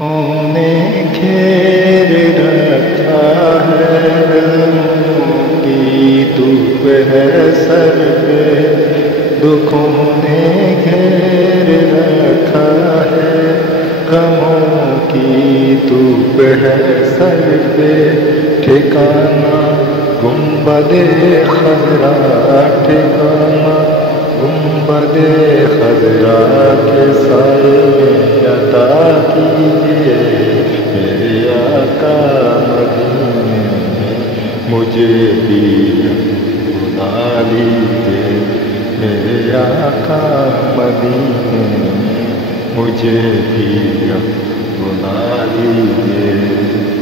दुखों ने घेर रखा है, गमों की धूप है सर पे। दुखों ने घेर रखा है, गमों की धूप है सर पे। ठिकाना गुंबदे खजरा, ठिकाना गुंबदे खजरा के साए में अता कीजिए मेरे आका मदीने में। मुझे भी बुला लीजिए मेरे आका मदीने में। मुझे भी बुला लीजिए।